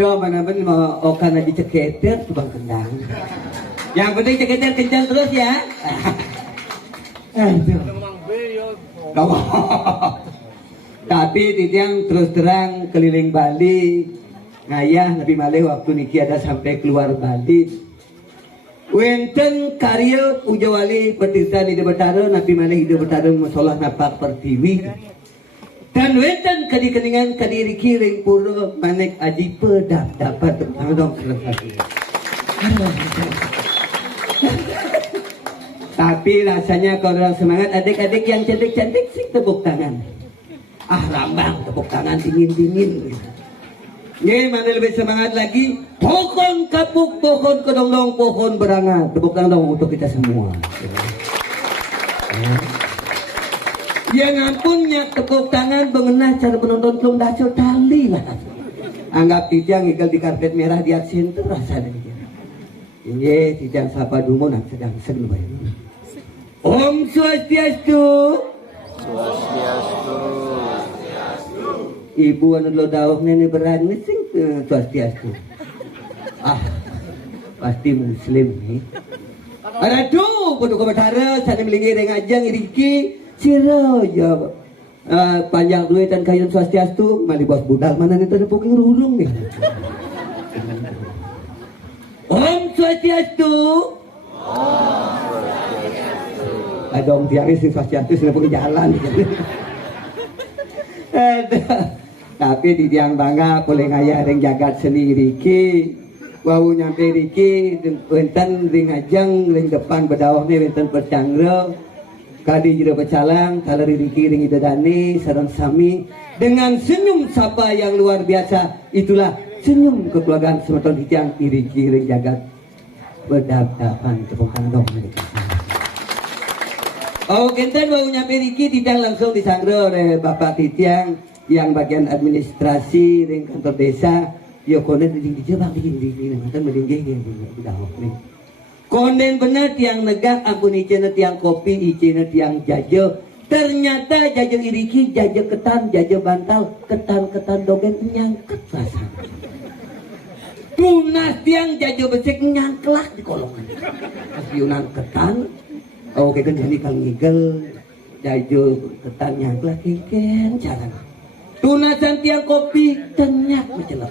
Aduh, mana-mana mau okan aja ceketer tuh bang kendang. Yang penting ceketer kencang terus ya. Aduh. Kamu. Tapi titiang terus terang keliling Bali. Ngayah lebih malih waktu niki ada sampai keluar Bali. Wenten karya Ujawali Petirta di Betara, Nabi malih di Betara musolah napak pertiwi. Dan wenten kadikeningan kadiri kiring pura manik aji pedap dapat dong. Tapi rasanya kalau orang semangat adik-adik yang cantik-cantik sih tepuk tangan. Ah rambang tepuk tangan dingin-dingin. Nih mana lebih semangat lagi. Pohon kapuk, pohon kedong-dong, pohon berangat. Tepuk tangan dong untuk kita semua. Ya ngampunnya tepuk tangan mengenai cara penonton belum dasar tali lah. Anggap tijang ikel di karpet merah di aksen itu rasanya. Ini tijang sapa dumon sedang sedang. Om Swastiastu. Swastiastu. Ibu anu lo dawuh nene berani sing Swastiastu. Ah, pasti muslim nih. Aduh, kudu komentara sana melingi ngajang iriki sira ya. Panjang duit dan kayun Swastiastu, mali bos budal mana nih tadi puking rurung nih. Om Swastiastu. Adong tiang si Swastiastu sudah pergi jalan. Tapi di tiang bangga boleh ngaya ada jagat seni riki. Wau nyampe riki wenten ring ajang ring depan bedawah nih wenten percangre. Kadi jero pecalang kalau riki ring idadani sareng sami dengan senyum sapa yang luar biasa. Itulah senyum kekeluargaan semeton di tiang riki ring jagat berdap-dapan tepuk tangan dong. Oh, kenten mau nyampe Riki tidak langsung disanggro oleh Bapak Titiang yang bagian administrasi di kantor desa. Yo konen di Jepang di nanti melinggi udah nih. Konen benar tiang negak ampun icena tiang kopi icena tiang jajo. Ternyata jajo iriki, jajo ketan, jajo bantal, ketan dogen nyangket rasa. Tunas tiang jajo besek nyangklak di kolongan. Kasiunan ketan. Oke kan jadi kang ngigel jajo ketan nyangklak kiken jangan. Tunasan tiang kopi tenyak mencelap.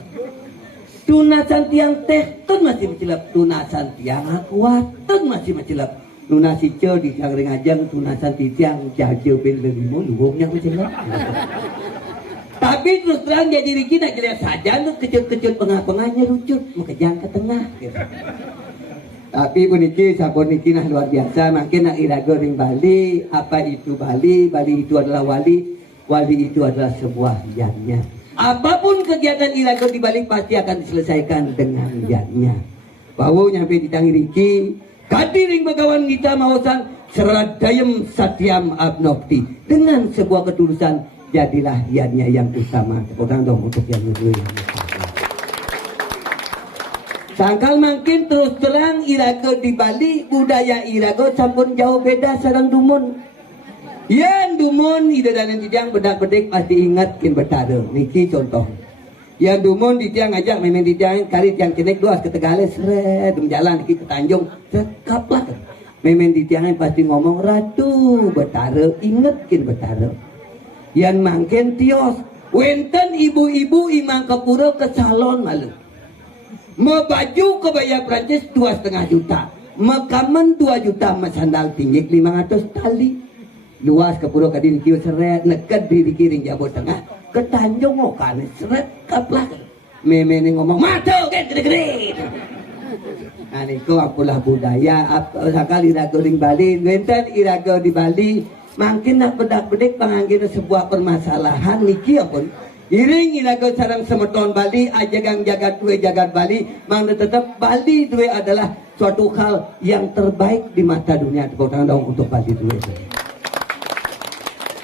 Tunasan tiang teh tun masih mencelap. Tunasan tiang aqua tun masih mencelap. Tunasi ce di tiang ringajang tunasan tiang jajo ben limo luwungnya mencelap. Tapi terus terang jadi Riki nak jelas saja lu kecut-kecut pengah-pengahnya lucut mekejang ke tengah gitu. Tapi puniki sabon niki nah luar biasa makin nak irago ring Bali. Apa itu Bali? Bali itu adalah wali. Wali itu adalah sebuah yannya. Apapun kegiatan irago di Bali pasti akan diselesaikan dengan yannya. Bau nyampe di tangi Riki. Kadi ring bagawan kita mawasan seradayem satyam abnokti. Dengan sebuah ketulusan jadilah yannya yang utama. Orang dong untuk yang kedua yang utama. Sangkal makin terus terang irago di Bali budaya irago sampun jauh beda sareng dumun. Yang dumun ida dan tidang bedak-bedek pasti ingatkin betara. Niki contoh. Yang dumun di tiang ajak memang di tiang kari tiang kenek duas ke Tegales seret jalan niki ke Tanjung sekaplah. Memang di tiang pasti ngomong ratu betara ingatkin betara. Yang makin tios wenten ibu-ibu imang kepura ke salon malu. Mau baju kebaya Prancis 2,5 juta. Makamen 2 juta. Sandal tinggi 500 tali. Luas ke pulau kadin kiu seret. Neked di kiring Jawa Tengah. Ke Tanjung Okan seret kaplah. Meme ini ngomong mata gede-gede. Nah niku apalah budaya. Sekali irago di Bali. Wenten irago di Bali. Makin nak bedak-bedik panggil sebuah permasalahan. Niki apun. Iring irago sarang semeton Bali ajagang jagat dua jagat Bali mana tetap Bali dua adalah suatu hal yang terbaik di mata dunia. Tepuk tangan dong untuk Bali dua.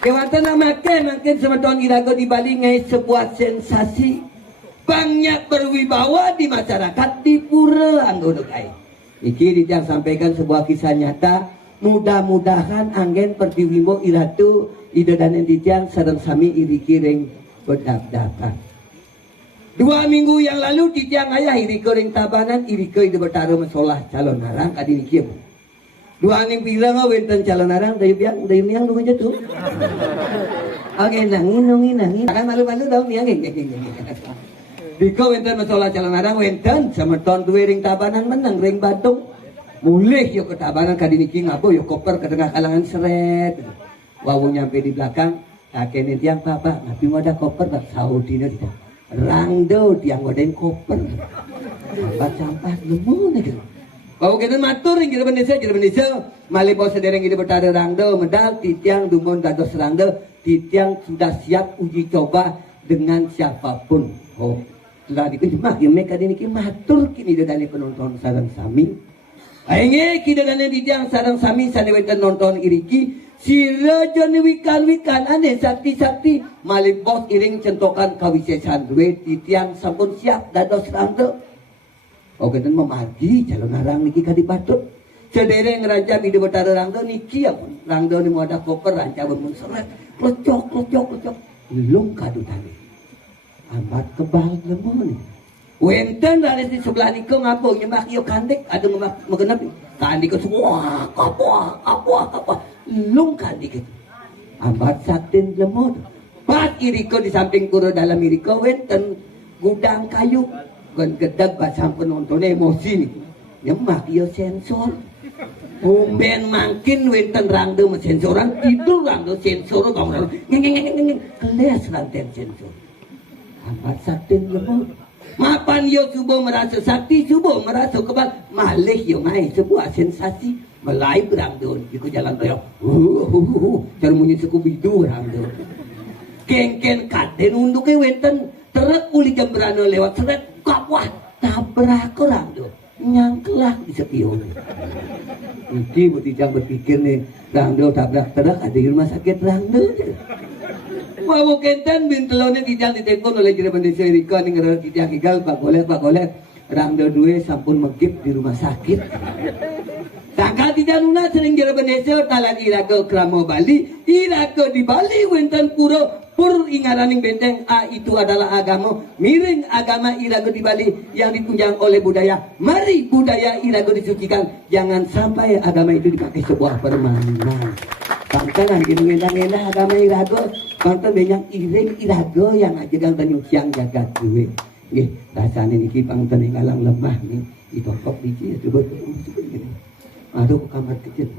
Kewatan makin semeton irago di Bali ngai sebuah sensasi banyak berwibawa di masyarakat di pura anggonokai. Iki dijang sampaikan sebuah kisah nyata. Mudah-mudahan anggen perdiwimo iratu ida dan endijang sareng sami iri kiring bedap-dapan. 2 minggu yang lalu titiang ayah iriko ring tabanan iriko ide bertaruh masalah calon narang kadi nikieu. 2 minggu pirang wenten calon narang dayu niang lu jatuh. Oke nangin. Kan malu-malu dong niang. Diko wenten masalah calon narang wenten sama ton duwe ring tabanan menang ring Bandung. Mulih yo ke tabanan kadi niki ngabo yo koper ke tengah kalangan seret. Wawu nyampe di belakang, kakek tiang papa, ngapi mau ada koper bak Saudi nih tidak. Rangdo tiang ngodain koper, sampah lemu nih gitu. Kau kena matur yang jadi Indonesia, malih sedereng ini bertada rangdo, medal titiang dumon dados rangdo, titiang sudah siap uji coba dengan siapapun. Oh, sudah dikejemah, ya mereka ini matur kini dari penonton sarang sami. Aingnya kita dan titiang sarang sami sanewetan nonton iriki. Sira jani wikan aneh sakti malih bos iring centokan kawisesan duwe titiang sampun siap dados rangdo. Oke dan memargi calon narang niki kadi patut. Sedereng raja ide betara rangdo niki apun. Rangdo ni mau ada koper ranca bermun seret. Klocok. Lung kadu tadi. Ambat kebal lemu nih. Wenten dari di sebelah niko ngapo nyemak yo kandek ada mengenap. Kandik ke semua apa. Lung kandik itu. Ambat saktin lemot. Pat iriko di samping kuro dalam iriko wenten gudang kayu. Gan gedag basang penonton emosi nih. Nyemak yo sensor. Umben mangkin wenten rangdo sensoran tidur rangdo sensor kamu ngeng keles ranten sensor. Ambat saktin lemot. Mapan yo subuh merasa sakti, subuh merasa kebal, malih yo ngai sebuah sensasi melai berangdon, ikut jalan toyok, cara munyi suku bidu berangdon. Kengken katen unduknya wenten, terek uli jembrana lewat seret, kapwah, tabrak berangdon, nyangkelah di sepion. Iki butijang berpikir nih, rangdo tabrak terek ada di rumah sakit rangdo. Wawu kenten bintelone tijang ditelepon oleh Jere Bandesa Erika ning ngerer tijang igal Pak Golet rangdo duwe sampun megip di rumah sakit. Sangka tijang nuna sering Jere Bandesa talan iraga kramo Bali, iraga di Bali wenten pur ingaraning benteng itu adalah agama miring agama iraga di Bali yang ditunjang oleh budaya. Mari budaya iraga disucikan, jangan sampai agama itu dipakai sebuah permainan. Pangkalan enak agama irago, pangkal banyak iring irago yang ajagan tanyung siang jagat duwe. Nggih, rasane niki pangkal ngalang lemah nih, ditokok diji coba gini. Aduh ke kamar kecil.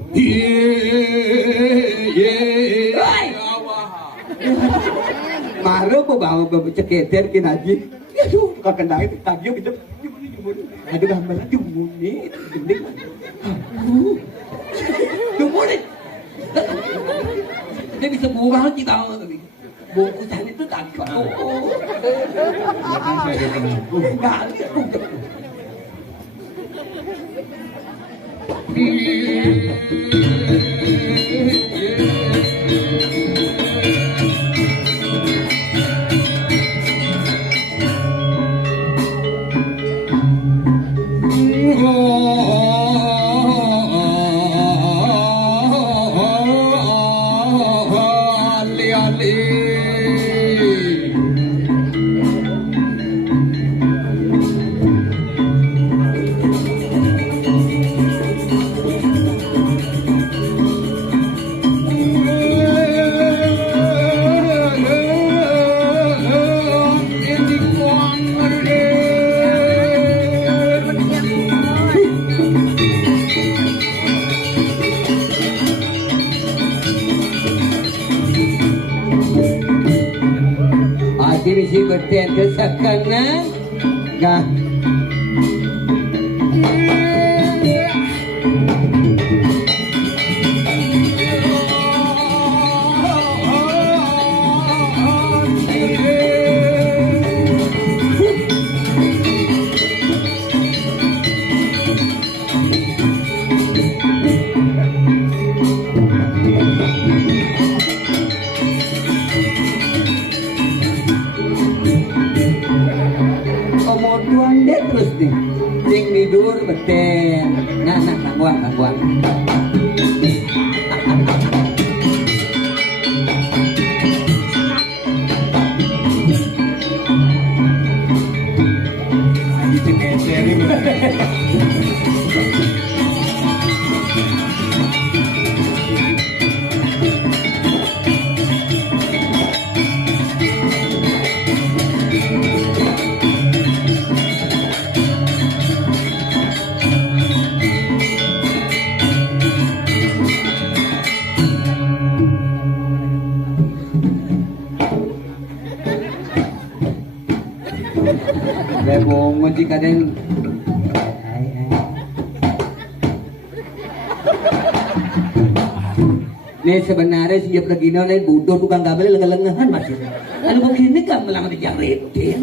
Maru bawa cekeder kin aji. Aduh, kakendang itu tagih gitu. Aduh gambar jumuni, gending. Jumuni. Dia bisa murah kita tadi. Bungkusan itu tak kok. Isi bertian kesakana gak terus nih, sing tidur beten, nah kangguang. Bebong jika den. Nih sebenarnya si Jepregino nih bodoh tukang kabel lengan-lengan masih. Anu begini kan melang di jari itu dia.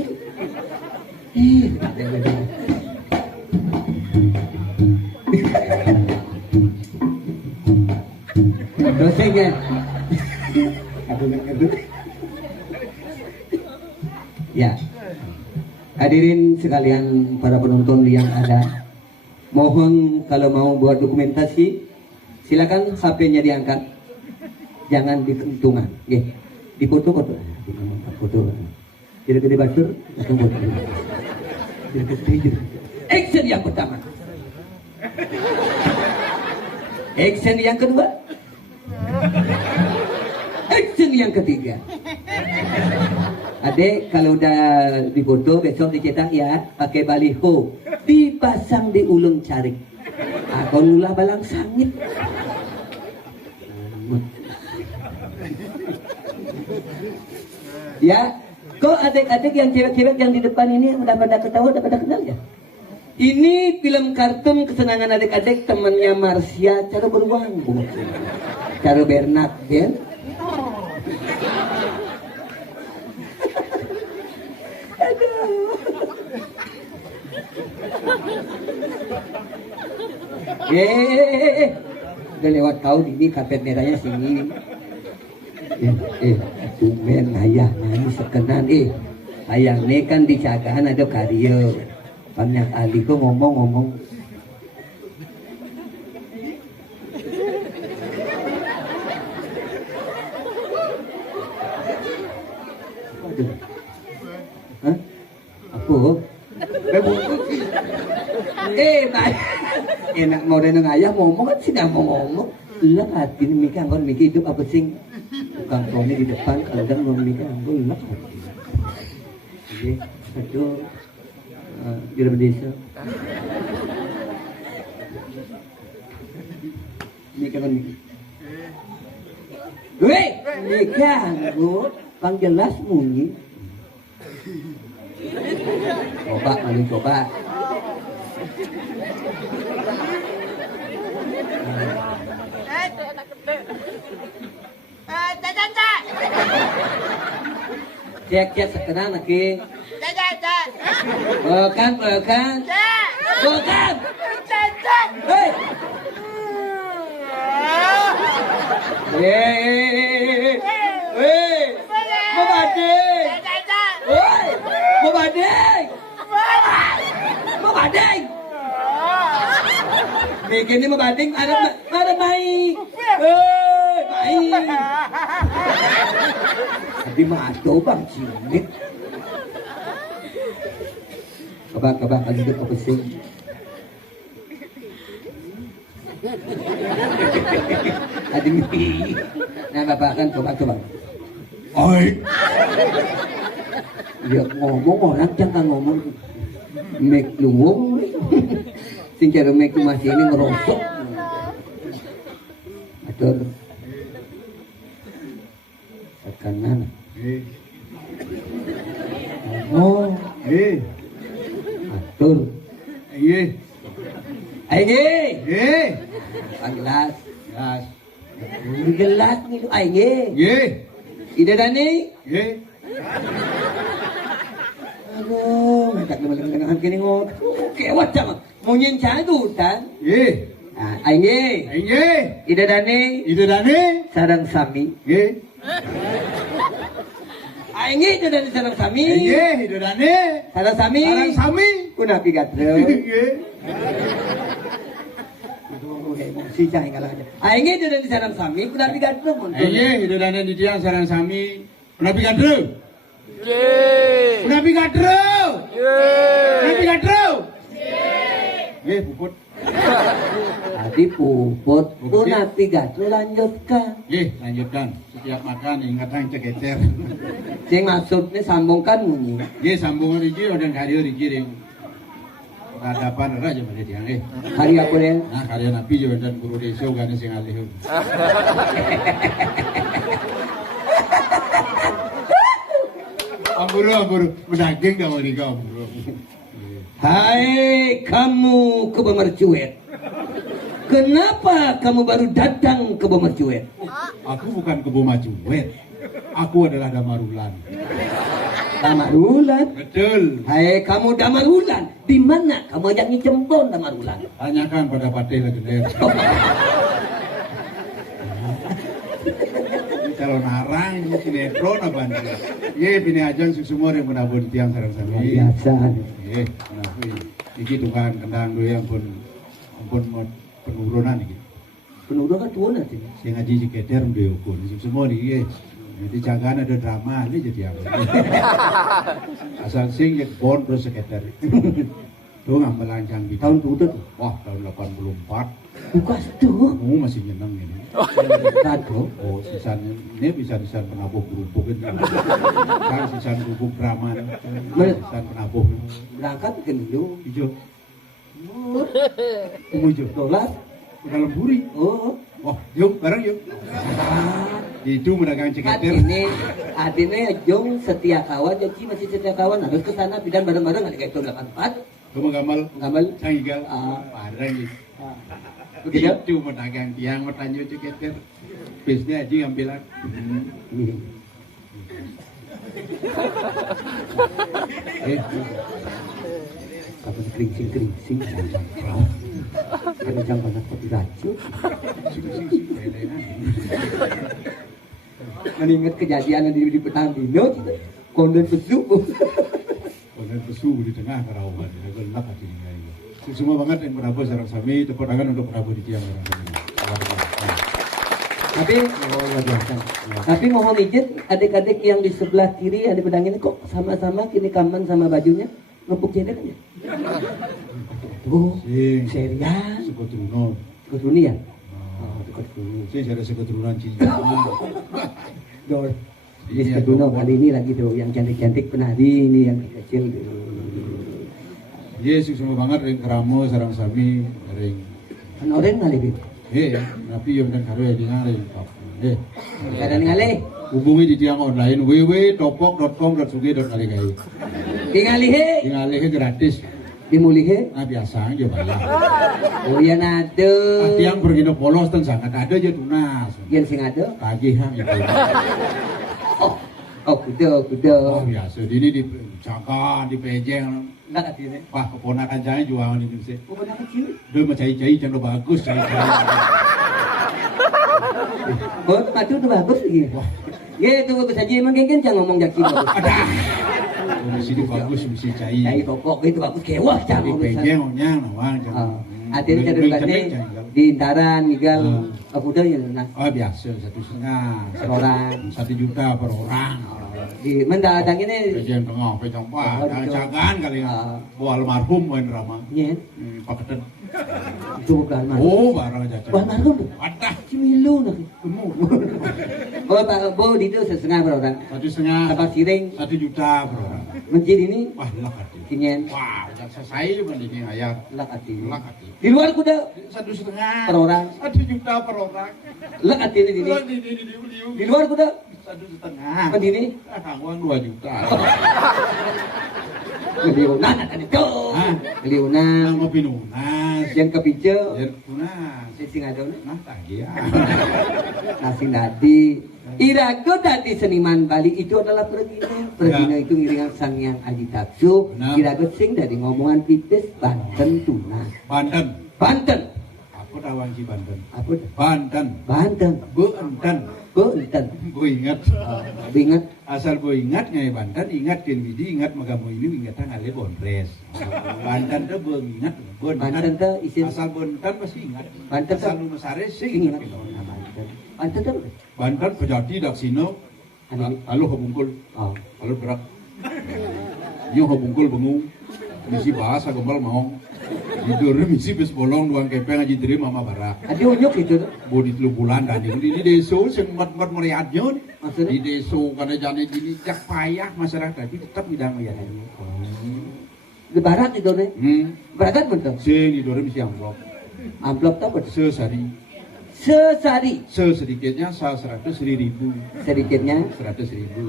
Dosennya. Ya. Hadirin sekalian para penonton yang ada. Mohon kalau mau buat dokumentasi silakan HP-nya diangkat. Jangan dikentungan. Nggih. Dipoto-foto. Foto. Tidak gede batur, langsung foto. Action yang pertama. Action yang kedua. Action yang ketiga. Adek kalau udah difoto besok dicetak ya pakai baliho dipasang di ulung carik. Aku nulah balang sangit. Ya, kok adik-adik yang cewek-cewek yang di depan ini udah pada ketawa, udah pada kenal ya? Ini film kartun kesenangan adik-adik temannya Marsha, cara beruang, cara Bernard, ya? Udah lewat kau ini karpet merahnya sini. Tumen ayah nani sekenan ayah ini kan dijagaan ada karya banyak kali kok ngomong-ngomong. Aduh. Hah? Apa? Enak mau denang ayah ngomong kan sudah mau ngomong. Lah hati ini mikir kan mikir hidup apa sing tukang Tony di depan kadang mau mikir lah hati. Oke, satu di dalam desa. Mikir kan mikir. Weh, mikir gua pangjelas munyi. Coba, paling coba. Cek sekarang lagi. Bukan. Hei. Mau bading. Mau bading. Bikin ini mau bading ada baik. Baik. Tapi mato bang cimit. Kebak lagi ke pesing. Ada mimpi. Nah bapak kan coba. Oi. Dia ngomong orang jangan ngomong. Mek luwung. Sing cara mek masih ini merosot. Atur. Kanan. Oh, atur. Gelas. Gelas ni lu Ida Dani? Aduh, tak dengan kini ngok. Kewat sama. Munyin cadutan. Ida Dani? Sarang Sami. Ida Dani sarang Sami. Sarang Sami. Kuna pigatro. Si cahing kalah aja. Ida Dani sarang Sami. Kuna pigatro. Ida Dani di tiang sarang Sami. Kuna pigatro. Kuna pigatro. Puput. Tadi puput. Kuna pigatro lanjutkan. Lanjutkan. Setiap makan ingat yang cegecer. Sing maksudnya sambungkan munyi. Sambungan riji dan karya riji deh. Hadapan raja pada tiang Hari aku deh. Nah karya nabi juga dan guru desa kan sing alih. Amburu, menaging kamu nih kamu. Hai kamu kebemercuet. Kenapa kamu baru datang ke Bemercuet? Aku bukan kebo macuet. Aku adalah Damarulan. Damarulan. Betul. Hai kamu Damarulan. Di mana kamu yang ngicempon Damarulan? Tanyakan pada Pate Legender. Kalau narang ini sinetron apa nih? Ye bini ajan semua yang menabur di tiang sarang sami. Biasa. Ye, kenapa? Iki tukang kendang dulu yang pun penurunan iki. Penurunan kan tuan nanti. Sing ngaji si keder mbek ukun semua iki. Jadi jangan ada drama ini jadi apa? Asal sing ya bon terus sekedar. Tuh ngambil lancang di Tahun berapa tuh? Wah tahun 84. Bukan tuh. Kamu masih nyeneng ini. Kado. Oh sisanya ini bisa sisan penabuh berubuk ini. Kan sisan berubuk drama. Sisan penabuh. Berangkat ke dulu. Hijau. Kamu hijau. Dolar. Dalam buri. Oh. Wah yuk bareng yuk. Itu medagang ceketer. Artinya Jong setia kawan, jadi masih setia kawan harus ke sana bidan bareng-bareng ada kayak tahun 84. Kamu gamal sangigal. Bareng gitu. Begitu. Itu medagang tiang bertanya ceketer. Bisnya aja ngambilan. Apa kerincing ada jangan kopi racun. Mengingat kejadian di Petambino, konden pesu. Konden pesu di tengah karawan, gelap hati ini. Semua banget yang Prabowo sarang sami, tepuk tangan untuk Prabowo di tiang sarang sami. Tapi mohon izin adik-adik yang di sebelah kiri ada pedang ini kok sama-sama kini kaman sama bajunya ngepuk cendek ya. Oh, serius. Suku Truno. Suku Truni ya? Saya ada suku Trunan Cina. Dor. Di Suku Truno kali ini lagi tuh yang cantik-cantik penari ini yang kecil. Iya, semua banget ring keramo sarang sami ring. Kan orang kali gitu. Tapi yang dan karo ya di ngaling. Kadang ngalih. Hubungi di tiang online www.topok.com.sugi.kaligai. Tingali he. Tingali he gratis. Dimulih he. Nah biasa aja bayar. Oh ya nado. Tiang pergi polos dan sangat ada aja tunas. Yang sing ada? Tagihan itu. Kuda. Oh biasa. Ini di Caka, di Pejeng. Enggak katanya. Wah keponakan jangan jualan itu sih. Keponakan kecil. Dia mau cai-cai jangan bagus cai-cai. Oh, itu bagus lagi. Wah. Ya itu bagus aja emang jangan ngomong jaki bagus. Ada. Di sini bagus mesti cai. Cai pokok itu bagus kewah Di Pejeng onyang nawang jangan. Hati-hati kadang-kadang di Intaran, Migal, aku udah ya nah. Oh biasa 1,5 per orang, 1 juta per orang. Di mendatang ini Pejeng tengah, pejeng pak, jangan kali ya. Bu almarhum main drama. Iya. Paketan. Itu bukan almarhum. Oh barang jajan. Almarhum tuh. Ada. Cimilu nak. Temu. Oh Pak, Bo di itu 1,5 per orang. 1,5. Kapal siring 1 juta per orang. Masjid ini Wah lak hati. kinyen. Wah, jangan selesai cuma ini ayat. Lak hati. Lak hati. Di luar kuda 1,5 per orang. 1 juta per orang. Lak hati ini di di luar kuda 1,5. pendiri Uang 2 juta. Keliunan ada itu. Keliunan. Mau pinunas. Yang kepince. Ya tunas. Sing ada Nah tadi ya. Nasi nadi. Irago dadi seniman Bali itu adalah Pergino. Pergino itu ngiringan sang yang Aji Taksu. Irago sing dari ngomongan pipis Banten tunas. Banten. Aku tawang si Banten. Apa? Banten. Banten. Banten. Bu ingat. Ingat. Asal bu ingat ngai Banten ingat ken widi ingat magamu ini ingatan ale bonres. Banten tuh bu ingat. Banten tuh isin. Asal Banten pasti ingat. Banten asal nu sare sing ingat. Banten tuh. Banten pejati dak sino. Lalu hubungkul. Lalu berak. Yo hubungkul bengung. Misi bahasa gombal mau. Tidur misi bes bolong duang kepeng aja diri mama barak. Adi unyuk itu tuh. Bodi 3 bulan dan di deso sing mat-mat meriatnya. Maksudnya? Di deso karena jane gini jak payah masyarakat tapi tetap bidang ya. Di barat itu nih. Barat betul. Sing di dore misi amplop. Amplop tak betul. Sesari. Sesari. Sesedikitnya 100.000. Sedikitnya 100.000.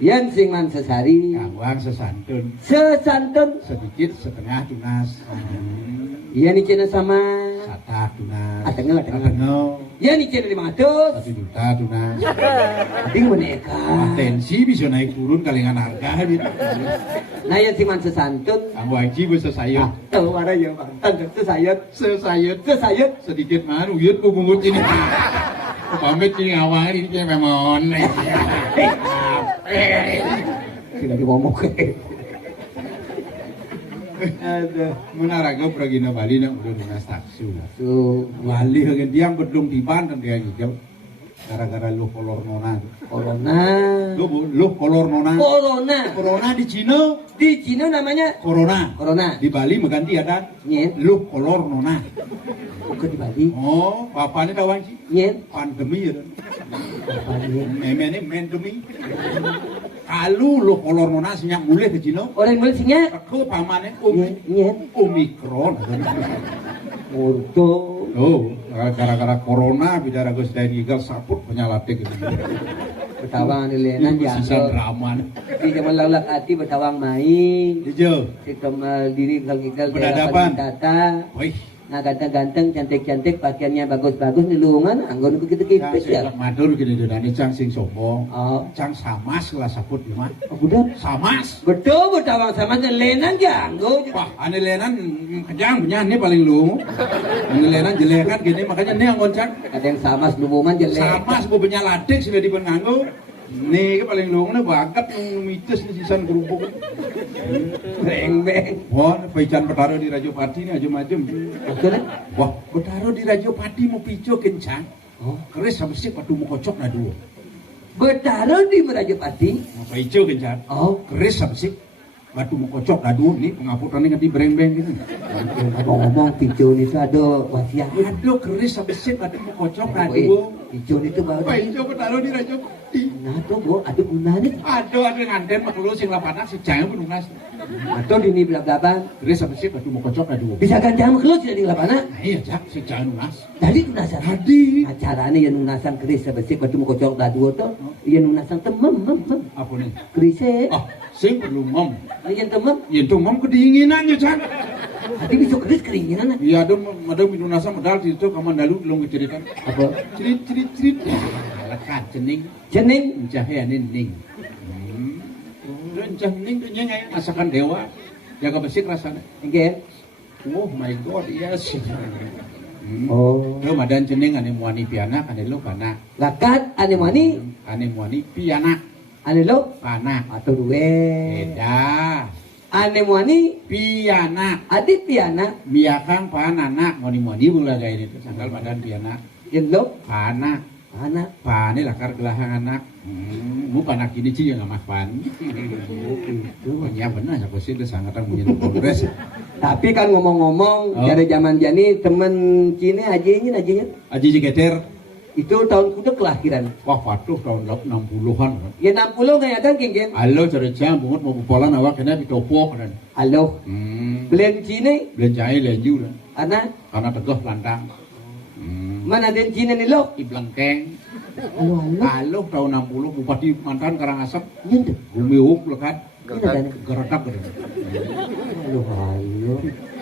yen sing man sesari. Kawang sesantun. Sesantun. Sedikit setengah tunas. Yen icena sama. Satak tunas. Atengah. Yen icena 500. 1 juta tunas. Ting boneka. Tensi bisa naik turun kalingan harga gitu. Nah yen sing man sesantun. Kanggo haji bisa sayur. Tahu mana ya bang? Tanda sesayat. Sesayut sedikit mah uyut ku bungut ini. Pamit ini awal ini memang. Tidak ngomong. Aduh. Menaraga pragina Bali nak udah lunas taksu. So, Bali hagen diam bedung tiban dan dia hijau. Gara-gara lu kolor nona. corona. Lu kolor nona. Corona. Corona di Cina. Di Cina namanya Corona. corona. Di Bali mengganti ada. Nyen. Lu kolor nona. Bukan di Bali. Oh, bapaknya tawang sih. Nyen. Pandemi ya. Apa nyen? Memene mendemi. Kalau lu kolor nona senyak mulai ke Cina. Orang mulai singa. Ke pamannya Nyen. Omikron. Murto. Oh, gara-gara corona bidara Gus Dain Igal saput penyalatik gitu. Betawang di lenan Sisa dianggo. drama. Di zaman laulak hati betawang main. Hijau. Di kemal diri kalau Berhadapan. data. Wih, Nah ganteng-ganteng, cantik-cantik, pakaiannya bagus-bagus di lowongan, anggon ku gitu-gitu Cang ya. matur gini dodane Cang sing sombong. Oh, Cang samas lah saput di mah. udah. Samas. Betul, betawang sama lenan dianggo. Wah, ane lenan kejang punya ini paling lu. Ane lenan jelekan gini makanya nih anggon Cang. Ada yang sama selubuman jelek. Samas bu penyalatik sudah dipun nganggo. Nih ke paling lu na bakat mitos ni sisan kerupuk. Beng-beng. Wah, pecan bertaruh di Rajo Pati ni ajem-ajem. Maksudnya? Wah, bertaruh di Rajo Pati mau pico kencang. Oh. Keris sama sih patu mau kocok na dua. Bertaruh di Merajapati. Mau pico kencang. Oh. Keris sama sih patu mau kocok na dua. Nih pengaputannya ngerti breng-breng gitu. Ngomong-ngomong pijon itu ada wasiat. Aduh, keris sama sih patu mau kocok na dua. Pijon itu baru. Pico bertaruh di Rajo Pati. Nah tuh bu, ada gunanya. Aduh, ada nganten makhluk sing lapanan si jangan penunas. Atau di ini belak-belakan. Keris sama sih patu mau kocok na dua. Bisa kan jangan keluar tidak di lapana. Nah, iya, Jak, si jangan nunas. Jadi nunasan. Tadi. Acaranya yang nunasan keris sebesar batu mau kocok dua tuh. Yang nunasan temem. Apa nih? Kerisnya. Ah, sing perlu mom. Yang temem. Yentu mom kedinginan ya, Jak. Hati bisa keris keringinan. Iya, ada minunasa medal di itu kamandalu belum keceritaan. Apa? Cerit. Lekat cening, Jening. jahe ning. Rencah ning tuh nyanyi masakan dewa. Jaga besi rasanya. Oke. Oh my god, yes. Oh. Lo madan cening ane muani piana, ane lo kana. Lakat ane mani. Ane muani piana, Ane lo. kana. Atau duwe. Beda. Ane mani. Piana. Adi piana. Biakang panana, muani bulagay nito. Sanggal madan piana. Yang lo. Pana. Anak. Pani lakar gelahang anak. Mu panak ini sih yang nggak pan. Ya benar, aku sih udah sangat punya kongres. Tapi kan ngomong-ngomong Oh. dari zaman jani temen Cina ajinya. Aji Jiketer, Itu tahun kuda kelahiran. wah patuh tahun 60-an. Ya 60 kayak kan geng. Halo cari jam, bungut mau bupolan awak kena ditopok dan. Halo. Belen Cina Belanjai lenju dan. anak Karena tegah lantang. mana den Cina nih lo? Iblengkeng. Halo. Halo tahun 60 Bupati mantan Karangasem. Nyende. Bumi Uk lekat. Iya, Geretak. Halo.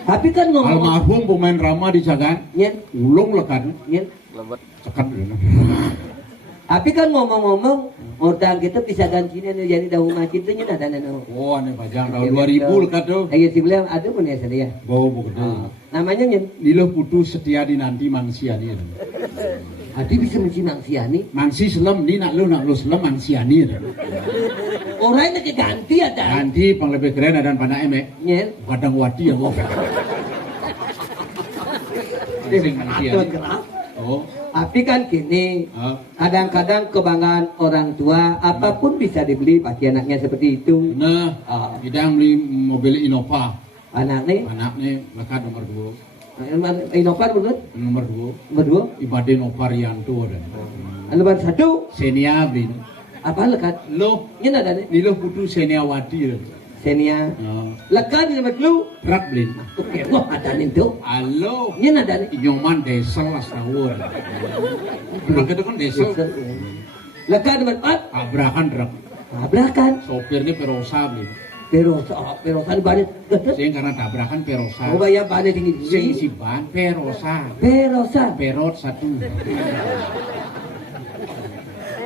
Tapi kan ngomong. Almarhum pemain drama di Jagan. Nyen. Ulung lekat. Nyen. Cekat. Tapi kan ngomong-ngomong orang kita bisa ganti nih jadi daun macin tuh ada nano. Oh, aneh pajang tahun 2000 lekat tuh. Ayo sih bilang ada pun ya saya. Bawa begitu. Namanya nyen. Nilo putu setia di nanti mangsiani. Adi bisa mencinang siani. Mangsi selam ni nak lu selam mangsiani. Orangnya keganti ada. Nanti pang lebih keren ada panak emek. Nyen. Kadang wati yang ngofek. Sing mangsiani. Oh. Tapi kan gini, Ah. kadang-kadang kebanggaan orang tua apapun bisa dibeli pasti anaknya seperti itu. Nah, Ah. kita beli mobil Innova. Anaknya, Anaknya lekat nomor 2. Innova betul? Nomor 2. Berdua, Ibadin Noparianto dan. lebar satu, Senia beli. apa lekat? Lo Ini ada nih, nilo putu Seniawati. Senia. Oh. Lekan di tempat lu. Berak blin. Oke, wah ada nih tuh. Halo. Ini ada nih. Nyoman desel lah setahun. Berak itu kan desel. Lekan di tempat Tabrakan berak. tabrakan. Sopirnya perosa blin. Perosa di balik. Sing karena tabrakan perosa. Oh bayar balik tinggi Sing tinggi. si ban perosa. Perosa. Perot satu.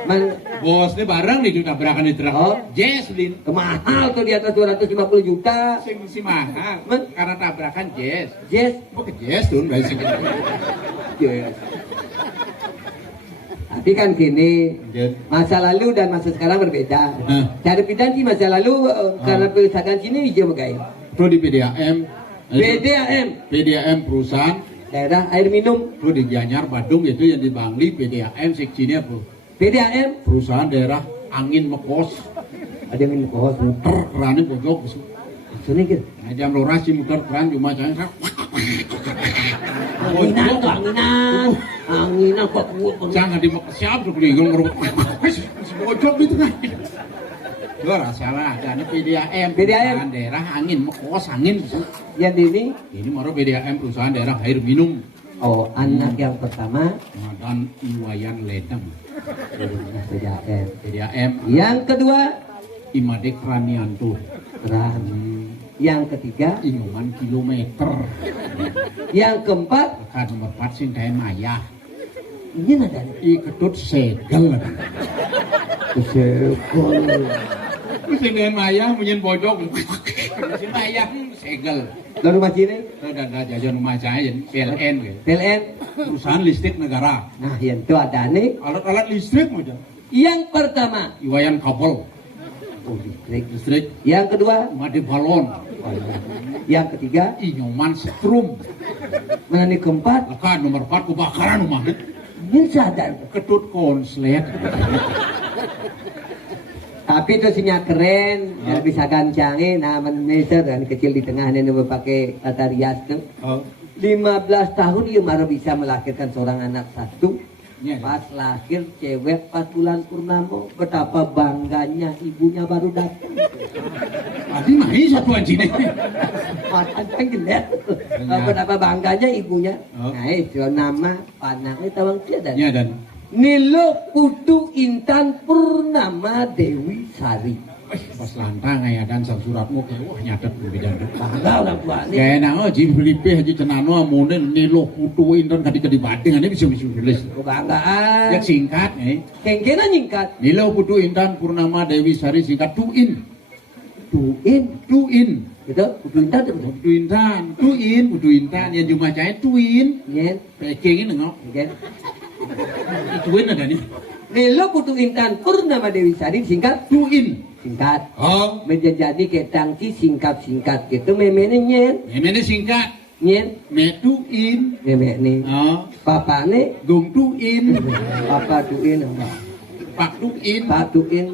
Man, Bos ini bareng nih tabrakan di truk. Oh. Jazz blin. kemahal tuh di atas 250 juta. Sing si mahal. Men. Karena tabrakan jazz. Yes. Bukan jazz tuh, dari sing. Yes. Tapi kan gini, masa lalu dan masa sekarang berbeda. Cara pindah di masa lalu karena perusahaan sini dia begai. Itu di PDAM. PDAM perusahaan. daerah air minum. Itu di Gianyar, Badung itu yang di Bangli PDAM seksinya bro. PDAM Perusahaan daerah angin mekos. ada yang minum kohos. Muter kerannya pojok. Sini gitu. Nah, jam loras sih muter keran cuma jangan. Anginan kok kuat. Jangan di siap tuh nih ngomong pojok gitu kan. Itu salah. Dan PDAM. Perusahaan daerah angin mekos angin. Yang ini, Ini mau PDAM perusahaan daerah air minum. oh anak yang pertama Nah, dan Iwayan Ledeng. PDAM. PDAM. Yang kedua Imade Kranianto. Ran. Yang ketiga, Inyoman kilometer. yang keempat, Kan nomor 4 sing kae mayah. ini ada. I ketut segel. Sekol. Sing kae mayah munyen pojok. Sing mayah segel. Lalu rumah sini, Itu ada jajan rumah saya PLN gitu. PLN. Perusahaan listrik negara. Nah, yang itu ada nih. Alat-alat listrik aja. Yang pertama, Iwayan kabel oh, listrik. listrik. Yang kedua, Made balon. yang ketiga, Inyoman setrum. mana nih keempat, Kan nomor 4 kebakaran rumah. ini sadar. Ketut konslet. Tapi itu sinya keren, ya, bisa gancangin, nah meneser dan kecil di tengah ini pakai tata rias tuh. Oh. 15 tahun dia baru bisa melahirkan seorang anak satu. Iya, Pas lahir cewek pas bulan purnama, betapa bangganya ibunya baru datang. Tadi mahi satu anjing. Matanya gila. Betapa bangganya ibunya. Oh. Nah, itu nama panangnya tawang tiada. Ya dan Nilo Putu Intan Purnama Dewi Sari. pas lantang ya dan sang suratmu kayak wah nyatet begitu. Bangga orang tua ini. Kayak nang Haji Filipe Haji Cenano amunen nilo kutu inton kadi bading ini bisa tulis. Kebanggaan. Ya singkat Kengkena nyingkat. Nilo kutu Intan Purnama Dewi Sari singkat tuin. Tuin. Gitu. Putu Intan itu. Kutu Intan yang cuma cahaya tuin. Nyen. Pekeng ini ngok. Oke. Tuin ada nih. Nilo Putu Intan Purnama Dewi Sari singkat. Tuin. Singkat. Oh. Menjadi ketangki singkat-singkat gitu memene nyen. Ini singkat. Nyen. Metuin. Memene. Oh. Papa ne. Gong tuin. Papa tuin. Pak tuin. Pak tuin.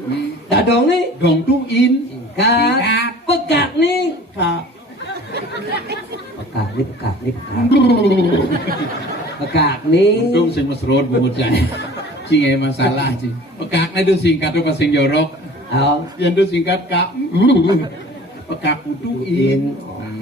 Dadonge. Gong tuin. Singkat. Pekak nih. Pekak nih. Pekak nih. Untung sing mesrot bumut jaya. Sing masalah sih. Pekaknya itu singkat apa sing jorok. Oh. Yang itu singkat kak. Pekak kutuin.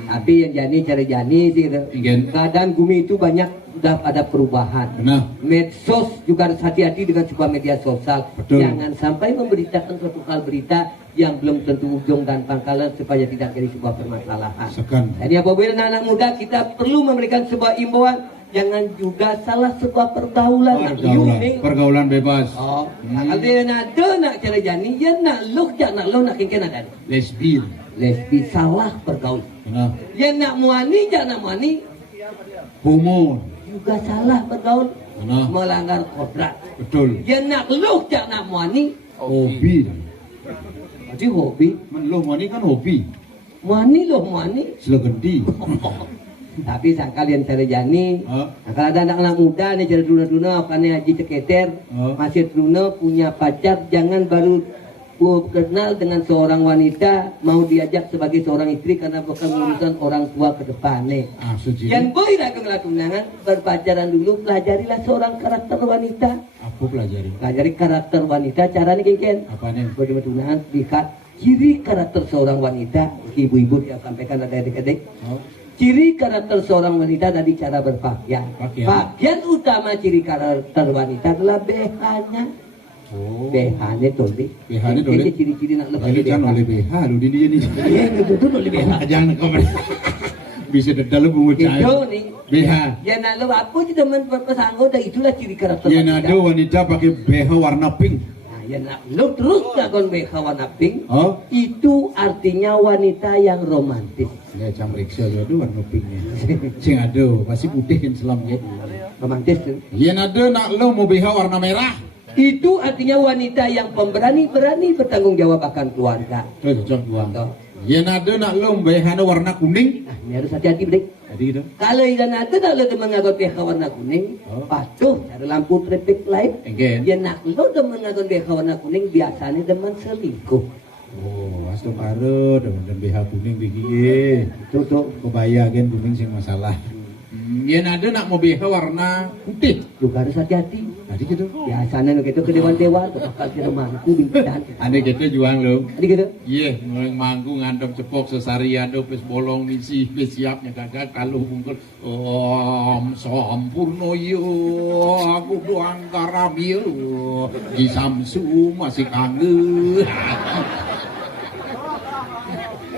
Tapi yang jani cari jani sih gitu. Ingin. Keadaan bumi itu banyak sudah ada perubahan. Benar. Medsos juga harus hati-hati dengan sebuah media sosial. Betul. Jangan sampai memberitakan suatu hal berita yang belum tentu ujung dan pangkalan supaya tidak jadi sebuah permasalahan. Sekan. Jadi apabila anak muda kita perlu memberikan sebuah imbauan, jangan juga salah sebuah pergaulan. Pergaulan bebas. Oh, kalau dia nak cara jani, dia nak look nak kengken ada. Lesbian. Lesbi salah pergaul. Benar. Dia nak muani, jangan muani, Homo. juga salah bergaul, Benar. melanggar kodrat. Betul. Dia nak luh, nak muani, Hobi. jadi hobi. Lo mani kan hobi. Muani loh muani. Selegendi. Tapi sang kalian cari jani, kalau ada anak-anak muda nih cari duna-duna, karena haji ceketer, masih duna punya pacar, jangan baru kenal dengan seorang wanita mau diajak sebagai seorang istri karena bukan urusan orang tua ke depan nih. Yang boleh lakukan tunangan berpacaran dulu, pelajarilah seorang karakter wanita. Aku pelajari. Pelajari karakter wanita, caranya kengken. Apa nih? Bagaimana tunangan, lihat ciri karakter seorang wanita, ibu-ibu yang sampaikan ada adik-adik. Oh. Ciri karakter seorang wanita dari cara berpakaian. Pakaian utama ciri karakter wanita adalah BH-nya. Oh. BH-nya toli. BH-nya toli. Ciri-ciri nak lepas Jadi jangan oleh BH lu di dia ni. Iya, betul oleh BH. Jangan kau bisa dalam bunga Itu cahaya. nih. BH. Ya nak lepas apa je teman berpesanggo dah itulah ciri karakter Ya wanita. ada wanita pakai BH warna pink. Nah, ya nak lu terus nakon BH warna pink. Oh. Itu artinya wanita yang romantis. Ya jam riksa juga ada warna pinknya. Sing ada masih putih kan selam ya. Romantis tu. Ya ada nak lo mau BH warna merah. Itu artinya wanita yang pemberani, berani bertanggung jawab akan keluarga. Tuh cocok buang. Tuh. Ya ada nak lo BH warna kuning. Nah, ini harus hati-hati, Bdik. Jadi gitu. Kalau ikan ada nak lo demen ngagot BH warna kuning, Oh. patuh ada lampu traffic light. Again. Ya nak lo demen ngagot BH warna kuning biasanya demen selingkuh. Oh, asto karo dan BH kuning begini. Itu tuh. Kebaya kan kuning sing masalah. Ya ada nak mau BH warna putih. Juga harus hati-hati. Tadi gitu. Biasanya gitu ke dewan-dewan, bakal si remangku bintang. Ane gitu juang lo. Tadi gitu. Iya, mulai manggung ngandam cepok sesarian do pes bolong misi pes siapnya kagak kalau bungkul om sampurno yo aku doang karamil di Samsu masih kangen.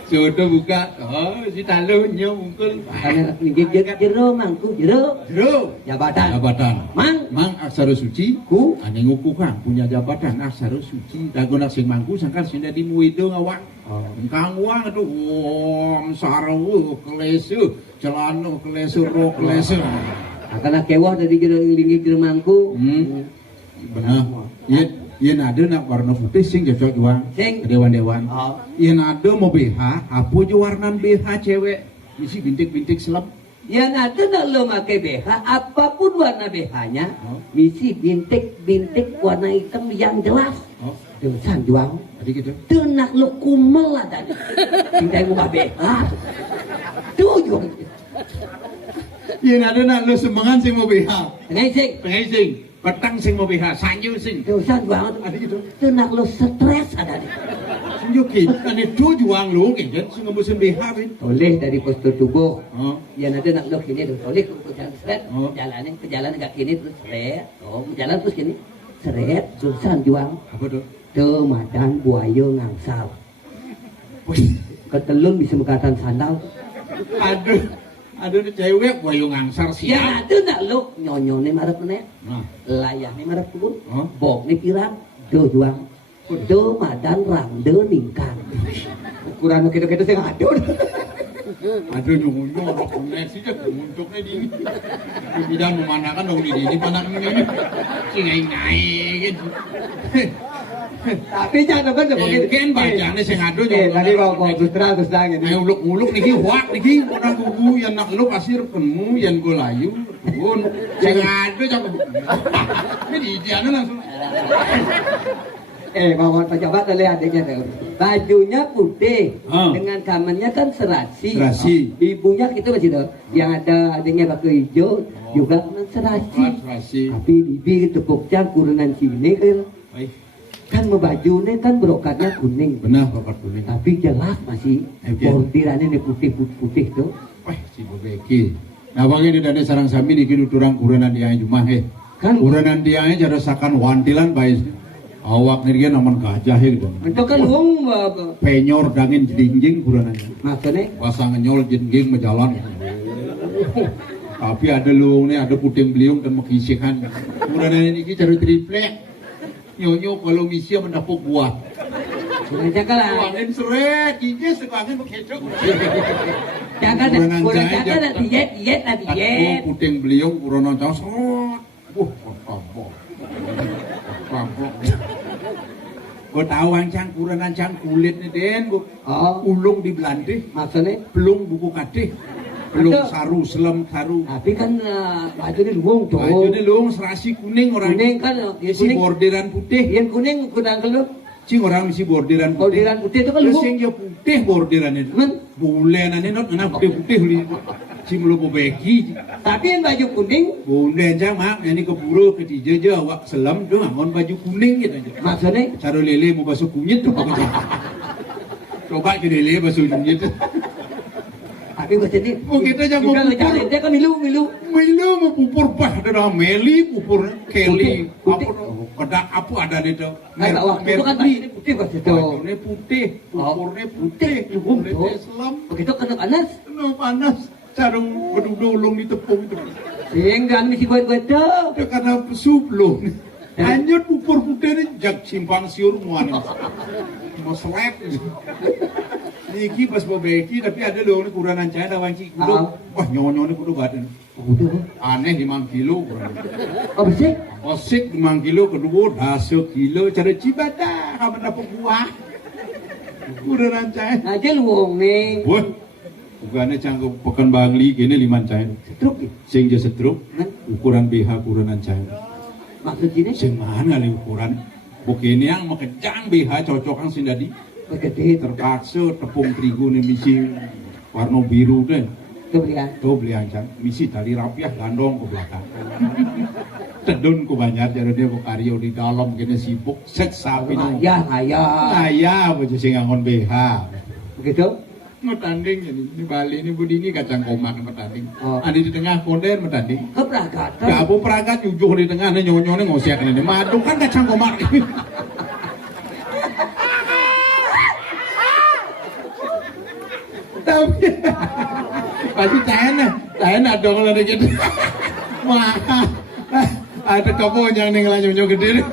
Sudah buka, oh si talunya bungkul. Karena gigit jero mangku jero Jero, jabatan. jabatan. Mang Mang aksara suci, ku ane nguku kang punya jabatan aksara suci. Dagonak sing mangku sangkar sing dadi muido ngawak. Kang wang aduh om sarwu klesu celana klesu ro klesu. karena kewah dari jero linggih jero mangku. Benar. Iya ada nak warna putih sing cocok juang. Sing. Ke dewan-dewan. Oh. Iya ada mau BH, apa aja warna BH cewek. Isi bintik-bintik selam. Yang ada nak lo pakai BH, apapun warna BH-nya, Oh. misi bintik-bintik warna hitam yang jelas. Oh, Dosan juang. tadi gitu. Tuh nak lo kumel lah tadi. Tinggal ngubah BH. Tuh juang. Iya ada nak lo semangan sing mau BH. Ngesing. Pengising, petang sing mau BH, sanju sing. Dosan juang. Ada gitu. Tuh nak lo stres ada nih. Tunjukin, kan itu juang lo kan, sing ngebusin BH kan. Oleh dari postur tubuh. Oh, Yang ada nak lo kini tuh. Oleh ke jalan seret. Oh. Jalannya ke jalan agak kini terus seret. Oh, jalan terus kini. Seret. Dosan juang. apa tuh? Tuh madan buaya ngangsal. Ketelun bisa mengatakan sandal. Aduh cewek boyong ngangsar Ya siap. itu nak lu nyonyone marep meneh. Nah, Layahne marep turun. Oh. Bokne pirang. Do juang. Do madan ramde ningkang. Ukuran gitu-gitu sing aduh. aduh nyungun nek sih jak muntuknya di. Tidak memanakan dong di ini panak ini. Singai-ngai gitu. Tapi jangan kan sebagai Kan bacane sing aduh tadi mau terus terang ini. Ayo uluk-uluk niki wak niki orang kuku yang nak lu pasir penmu yang gue layu pun sing aduh jangan ini di diana langsung Mau pejabat oleh adiknya tuh. Bajunya putih dengan kamarnya kan serasi. Serasi. Ibunya itu masih tuh. Yang ada adiknya pakai hijau juga kan serasi. Serasi. Tapi bibi tepuknya kurunan sini kan membaju kan brokatnya kuning. Benar bapak kuning. Tapi jelas masih bordirannya ini putih-putih tuh. Wah si bebeki. Nah bagi ini dari sarang sami niki turang kurenan dia jumah Kan kurenan dia jadi sakan wantilan baik. Awak nirgen naman gajah gitu. itu kan luang Penyor dangin jedingjing kurenannya. maksudnya Pasang nyol jengging menjalan. Tapi ada luungnya, ada puting beliung dan mengisikan. Kurenan ini cari triplek. Nyonyo kalau misi mendapuk buah. sudah kalah. Angin seret, gigi suka angin berkecok. Jangan Kurenan kurang jahit, jangan diet Aku diet. puting beliung kurenan jauh serot. Kampok. Gue tahu ancang kurenan ancang kulit nih den. Oh, Ulung di Belanda. maksudnya Belum buku kadeh. Belum Betul. saru, selam saru. tapi kan baju ini luang tuh. Baju ini luung serasi kuning orang. Kuning kan ya Si kuning. bordiran putih. Yang kuning kudang kelup. Cing orang misi bordiran putih. Bordiran putih itu kan Terus luang. yang dia putih bordiran itu. Men, Bulan ane not kena putih li. Cing lu beki. tapi yang baju kuning Bulan jang mak ini keburu ke dijaja awak selam doang ngon baju kuning gitu aja. maksudnya Cara lele mau basuh kunyit tuh pokoknya. Coba ke dele bahasa ujung gitu. Tapi bahasa ini. Oh kita jangan Bukan pupur. lecarin dia kan milu. Milu mau pupur pas ada Meli pupur Kelly. Putih. Apa ada di itu? Kayak waktu itu kan bahasa putih bahasa itu. Bajunya putih, pupurnya putih. Kulitnya Islam. Begitu kena panas. Kena panas. Sarung bedudulung di tepung itu. Sehingga misi buat tuh. Ya karena suplung. Hanyut pupur putih ini jak simpang siur muan. Mau selep. Niki pas mau beki tapi ada loh ini kuranan cahaya ada wanci kudu. Wah nyonya ini kudu badan. Udah. Aneh 5 kilo. Apa sih? Osik 5 kilo kedua 10 kilo cara cibada kamu dapat buah. Kuranan cahaya. Aja luong nih. Wah. Bukannya canggup pekan bangli gini 5 cahaya. Setruk ya? Sing je setruk ukuran BH kuranan cahaya. Maksudnya? Sing mana li ukuran? Bukini yang makejang BH cocokan sindadi. Begede. Terpaksa tepung terigu nih misi warna biru deh. Kemudian? Tuh beli ancang. Misi tali rapiah gandong ke belakang. Tedun ku banyak jadi dia ku karyo di dalam gini sibuk set sapi nang. Ayah baju sing ngangon BH. Begitu? Metanding ini Bali ini Budi ini kacang komak metanding. Oh. Ada di tengah konden metanding. Keberagatan. Gabung peragat ujung di tengah nih nyonyo nih ngosiak ini madu kan kacang komak. Tapi pasti cahen dong lah gitu. Wah, ada kamu yang nenglah nyonyo gede.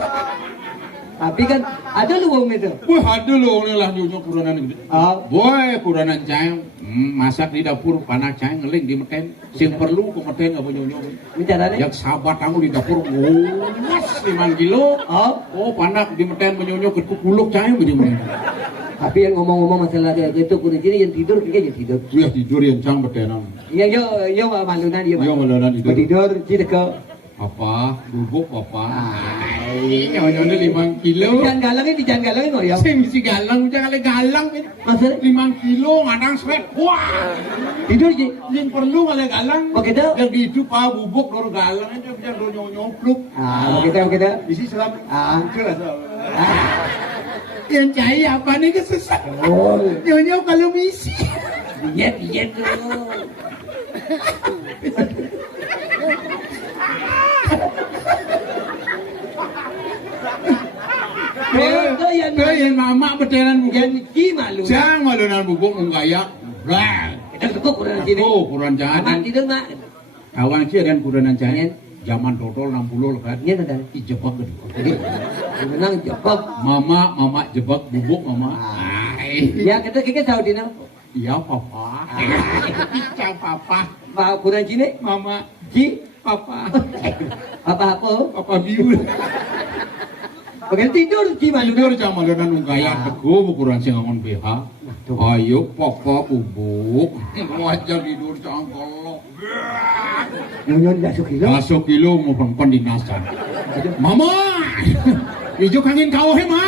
Tapi kan ada luang itu. Wah ada loh lah nyonyo kuranan gede. Boy kuranan cahen masak di dapur panak cahen ngeling di meten. Sing perlu ke meten apa nyonyo. Bicaranya? Yang sahabat kamu di dapur nguas 5 kilo. Oh panak di meten menyonyo ke kuluk cahen begini. Tapi yang ngomong-ngomong masalah itu kudu jadi yang tidur kayaknya tidur. Iya tidur yang cang betenan. Iya yo malunan dia. Iya malunan itu. Tidur jadi ke apa? Bubuk apa? Nyonya 5 kilo. Jangan galangin kok ya. Saya mesti galang, jangan galang. Maksudnya 5 kilo ngadang swet. Wah. tidur sih. Yang perlu kali galang. Begitu. Yang dihidup bubuk dor galang aja biar dor nyopluk. Begitu. Isi selam. Jelas. Yang cahaya apa nih kesesat? Nyonya kalau misi. Diet tuh. Yang mama beteran bukan. Gimana lu? Jangan malunan bubuk menggaya. Blah. Kita cukup kurang sini. Kurang jahat. Tidur mak. Kawan sih dan kuranan cahen. Zaman dodol 60 kan. Iya kan. Jebak gitu. Menang jebak. Mama jebak bubuk mama. Ya kita tahu dina. Iya papa. Iya papa. Pak kurang sini. Mama. Ji. Papa. Apa? Papa biu. Bagian tidur gimana? Tidur zaman dengan gaya teguh ukuran sing ngangon BH. Ayo papa bubuk. Wajar tidur cangkolok. Nyonya 10 kilo. 10 kilo mau perempuan dinasan. Mama. Ijo kangin kau he ma.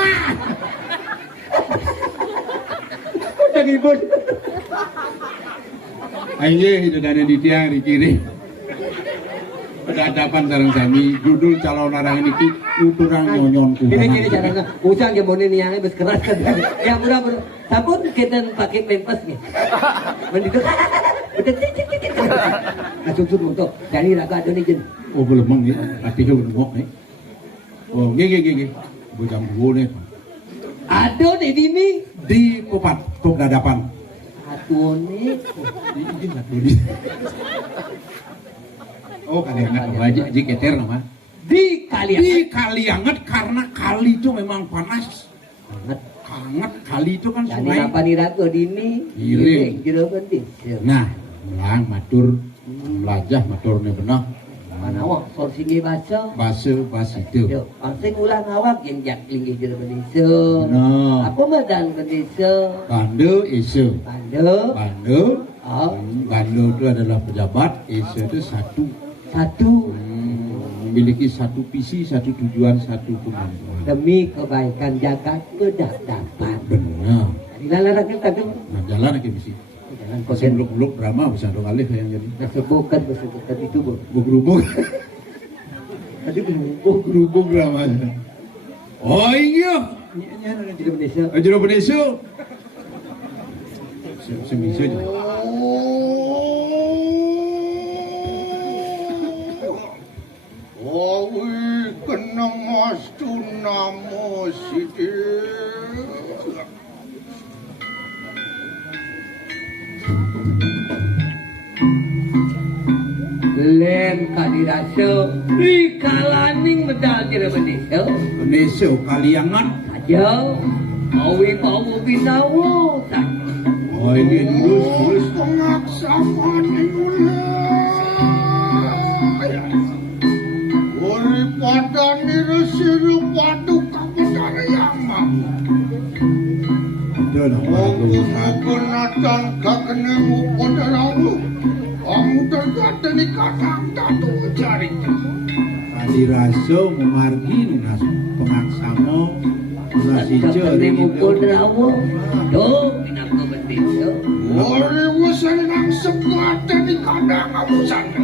Udah ribut. Ayo itu dana di tiang di kiri. Berhadapan sareng sami judul calon orang ini uturang nyonyon Gini caranya. Usah ge bonin yang bes keras kan. Yang murah sabun kita pakai pempes nih. Mending Langsung untuk dari raga ada nih jen. Oh belum nih, artinya belum ngok nih. Oh gini. Bujang gue nih. Ada di sini. Di pepat hadapan. Satu nih. Ini satu di. Oh Kaliangat aja keter nama. Di Kaliangat karena kali itu memang panas. Hangat kali itu kan sungai. sungai. Jadi apa nih raga di ini? Iring. Jero penting. Nah, melang matur melajah matur nih benar. Manawak sorsinge Basa itu. Yo, pasti ulang awak yang jakling ge jero penting. Nah, Apa madan penting? Bando isu. Bando. Bando itu adalah pejabat, isu itu satu. Memiliki satu visi, satu tujuan, satu kemampuan. Demi kebaikan jagat kedadapan. Benar. Di dalam kita tuh Nah, jalan lagi misi. jalan Pasal blok-blok drama bisa dong alih yang jadi. Bukan itu bu. Berubung. Tadi Berubung drama. Oh iya. Ini ada di Indonesia. Jero Indonesia. Semisal je. Awi kenang astu namo sidi. Len kadirasa rikalaning medal kira Indonesia. Indonesia kaliangan. Aja awi bawa binawa tak. Oh ini terus. Pengaksaman mula. Ori pada nirasiru padu kapadara yang mampu. Ada lah. Aku natang kakenemu podaramu. Kamu tergata di kadang datu jarinya. Kadirasa memargi nunas pengaksama nunas hijau. Kene mukul rawo. Do pinang ke Indonesia. Ori wusan nang segata di kadang kamu sana.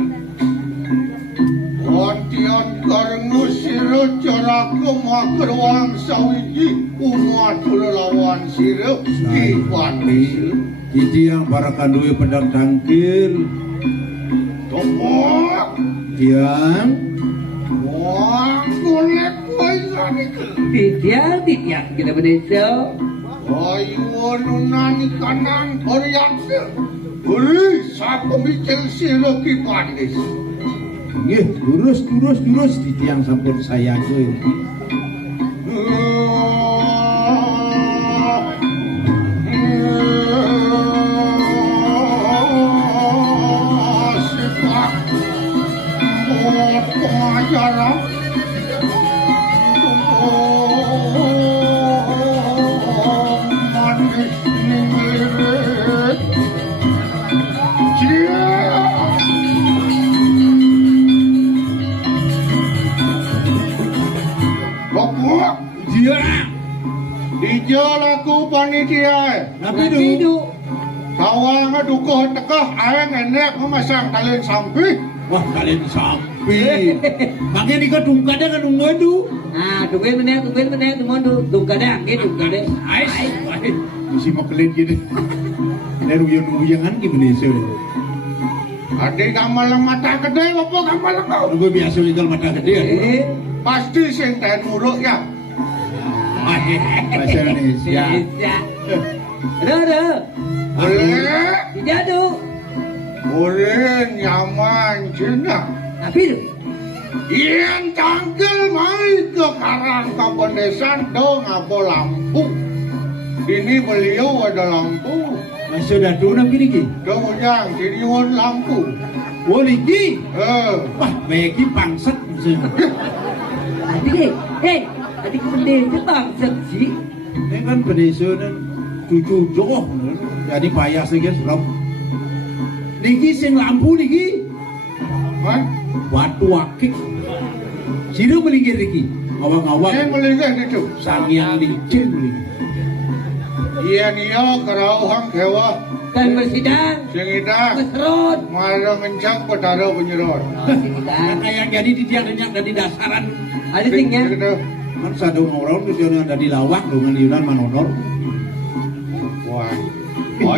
Wantian karenu siro caraku makerwang sawiji umatul lawan siro iwan siro. Jadi yang para kandui pedang tangkil. Topok Yang wang golek wailan itu. Tidak kira Indonesia. Ayo nunani kanang koryaknya. Ori sa pemikir siro kipandis. nggih durus di tiang sampun saya kuwi. Dijual aku panitia. Tapi du. Kawang dukuh tekah aeng enek memasang tali sampi. Wah kalian sampai. Makanya di kedung kadang kan ngadu. Ah, tungguin meneh tumondu. Tungkada angin tungkada. Ais. Mesti makelin gitu. Dari uyang-uyangan gimana sih? Adik kamal mata gede apa kamal kau? Gue biasa igal mata gede. Pasti sing ten muruk ya. Bahasa Indonesia. Ada. Boleh. Jadu. Boleh nyaman cina. Tapi tu. Yang tanggal mai ke Karang Kabandesan dong apa lampu. Ini beliau ada lampu. Masih dah tu nak pergi. Kemudian diriwan lampu. Boleh pergi. Wah, bagi pangset. Adik, adik benda bang seksi. Ini kan pedesa dan cucu joh. Jadi payah saja seram. Niki sing lampu niki. Kan? Watu akik. Sino melinggir niki. Awang-awang. Yang melihat itu. Sang yang licin melinggir. Iya dia kerauhang kewa. Kan bersidang. Sing ida Keserot. malah ngencang petara penyerot. Kayak jadi di tiang dan di dasaran. Ada tingnya. Kan sadung orang tu dia ada di lawak dengan Yunan Manonor. Wah.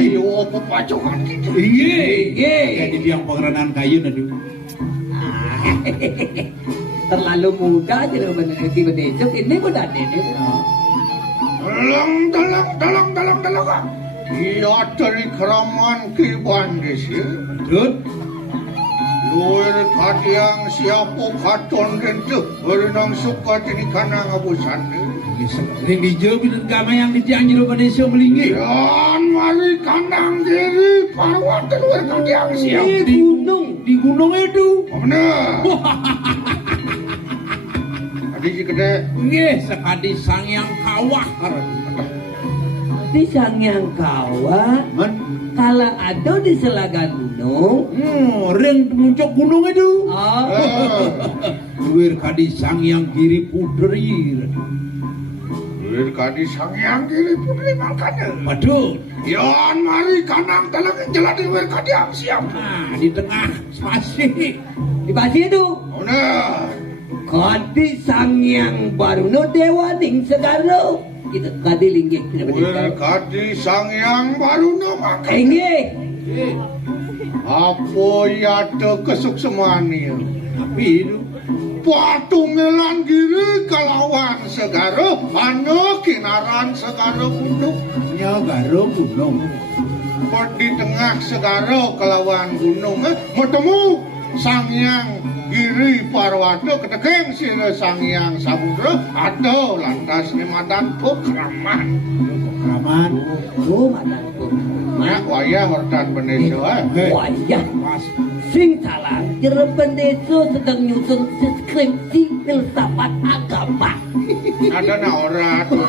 Ayo apa pacongan gitu. Iya. Jadi tiang pengerenan kayu nadu. Terlalu muda je lah benda besok ini pun ada ni. Dalang. Iya dari keraman kiban desi. Terus Luar katiang siapa katon rentu. Berenang suka jadi kanang abusan. Ring di jauh bilang kama yang di tiang jero Indonesia melinggir. Yan mari kanang diri parwat luar katiang siapa. Di gunung itu. Benar. Adik si gede. Nggih, sekadi sang yang kawah Di Sangyang Kawah, Man, kala ada di Selaga Gunung. ring muncul gunung itu. Oh, Luar kadi sang yang kiri putri. Luar kadi sang yang kiri putri makanya. Waduh. Yan mari kanang dalam jalan di luar kadiang siap. Nah, di tengah spasi. di pasir itu. Benar. Kadi Sangyang Baruno Dewa Ning Segaro. kita kadi linggih kita Wir kadi sang yang baru nama. Linggih. Apa yada kesuksemani? Tapi itu Patu melan giri kalawan segara, anu kinaran segara gunung. garo gunung. Di tengah segara kelawan gunung, bertemu sang yang giri parwata ketekeng sira sang yang samudra ada lantas nimadan pokraman. Raman. Oh, mana pun. Ya wayah hortan Indonesia. Wayah. Pas. Sing salah, Cirebon Desa sedang nyusun skripsi filsafat agama. Ada na ora tuh.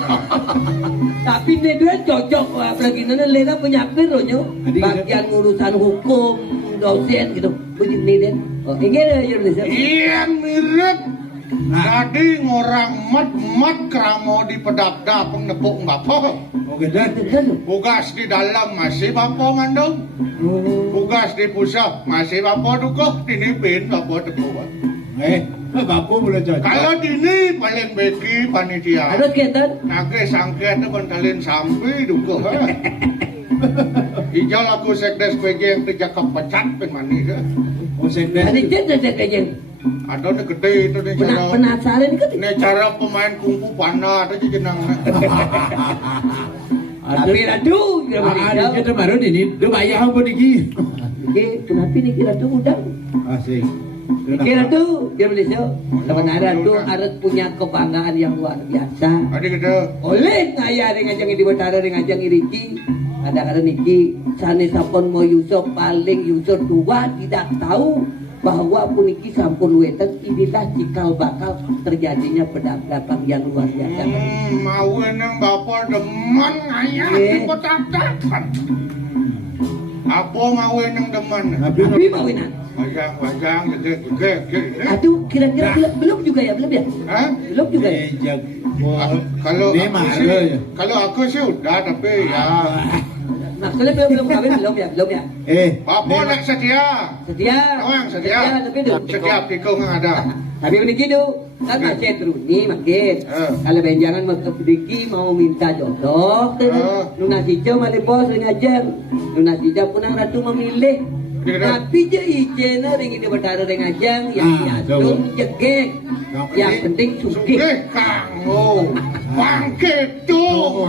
Tapi ini dua cocok, apalagi nana Lena punya nyo. Adik, Bagian urusan hukum, dosen gitu. Punya nih Oh, ini ya Indonesia. Iya mirip. Jadi ngorang mat kramo di pedap-dap nepuk bapak. Oh gedan. Tugas di dalam masih bapak mandong. Tugas di pusat masih bapak dukuh. Dinipin bapak tepuk. Bapak boleh cocok. Kalau dini paling beki panitia. Ada ketan? Nage sangket itu kontalin sampai dukuh. Ijal aku sekdes PG yang tidak kepecat penmanis. Oh sekdes. Ada ketan kayaknya. Ada nih gede itu nih cara. Penasaran kan? Ini cara pemain kungfu panah itu jenang. Tapi radu, Ada kita baru ini. Dia bayar apa niki? kenapa ini kira tuh udang? Asik. Kira tuh, dia Malaysia. Sebenarnya tuh harus punya kebanggaan yang luar biasa. Adik gede. Oleh ngaya dengan ajang di Batara dengan ajang iriki. Kadang-kadang niki sane sampun mau Yusuf paling Yusuf tua tidak tahu bahwa puniki sampun weten inilah cikal bakal terjadinya pedang-pedang yang luar biasa. Mau nang bapak demen ayah Eh. petak-takan. Apa mau nang demen? Tapi mawinan. Wajang, gede. Aduh, kira-kira belum juga ya, belum ya? Hah? Belum juga ya? Kalau Ini aku mahal sih, ya? kalau aku sih udah tapi ya. Maksudnya belum kawin belum ya? Bapak nak setia. Setia. Awang setia. Tapi tuh. Setia pikung yang ada. Tapi begini tuh, kan masih terus nih makin. Kalau benjangan mau kediki mau minta jodoh, Luna Sijo malipos ngajeng. Luna Sijo punang ratu memilih. Tapi je ijena ring ini bertara ring ajang yang jatuh jegek. Yang penting sugih. Kanggo. Bangkit tuh.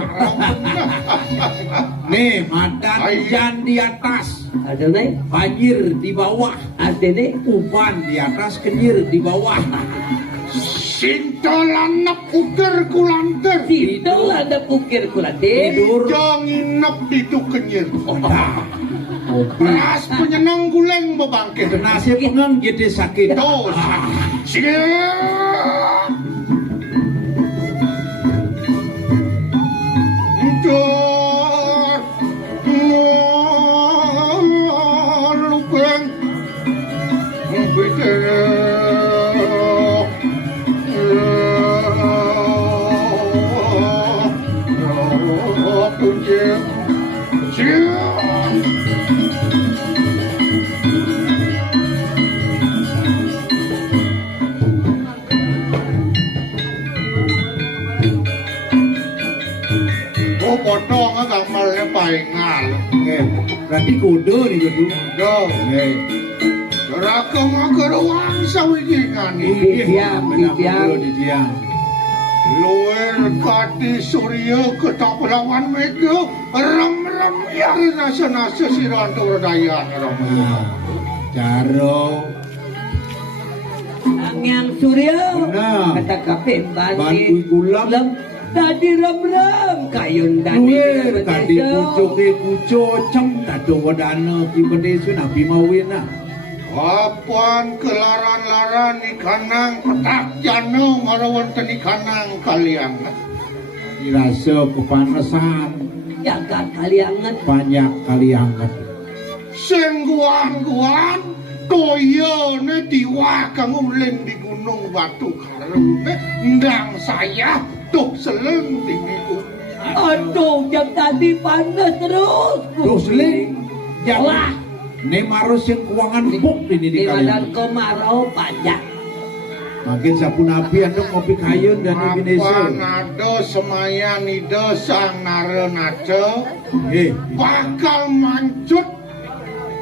Nih, madan hujan di atas, Ada nih, banjir di bawah, ada nih. uban di atas, kenyir di bawah. Sintolanap ukir kulanter. Situ ada pukir kulatin. Tidur. Jangan nginep di tu kenyir. Nah, Ras penyenang guleng membangkit. nasi pengen jadi sakit. Tuh. Siap. Dor. Lupeng. Potong agak malah paingal. Berarti kudu nih kudu. Yo, rakam agarwang sawijingan Di tiang. Di tiang. Luar kati surya ketapelawan mega ram yang nasa siran turdayan ram. Caro. Angin surya. Benar. Kata kape Bantu bandit. gulam. Tadi ram kayun Luwer tadi kuco cem tado wadana ki bedesu nabi mawina. Apaan kelaran-laran ikanang petak jano ngarawan ikanang kalian. Dirasa kepanasan Jaga kaliangan. banyak kali angkat. Sengguan toyo ne diwa kang ulin di gunung batu karune ndang saya tuh seleng di minggu. Aduh, yang tadi panas terus. Terus ling Wah, ne maros yang keuangan buk ini di di kalian. badan kemarau pajak. Makin sapun api andok ngopi kayun dan Apa Indonesia. nado semaya nido sang nare nado bakal mancut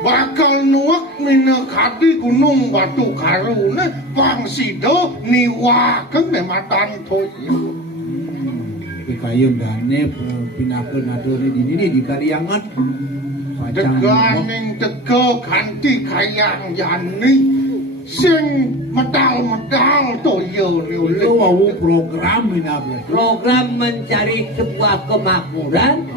bakal nuak mina kadi gunung batu karuna pangsido niwaken mematan toyo Ngopi kayun dan pinakeun adone di Kaliangan. deganing teko kanthi kayang yani sing medal-medal toyo Itu niulik wau program minabla. Program mencari sebuah kemakmuran,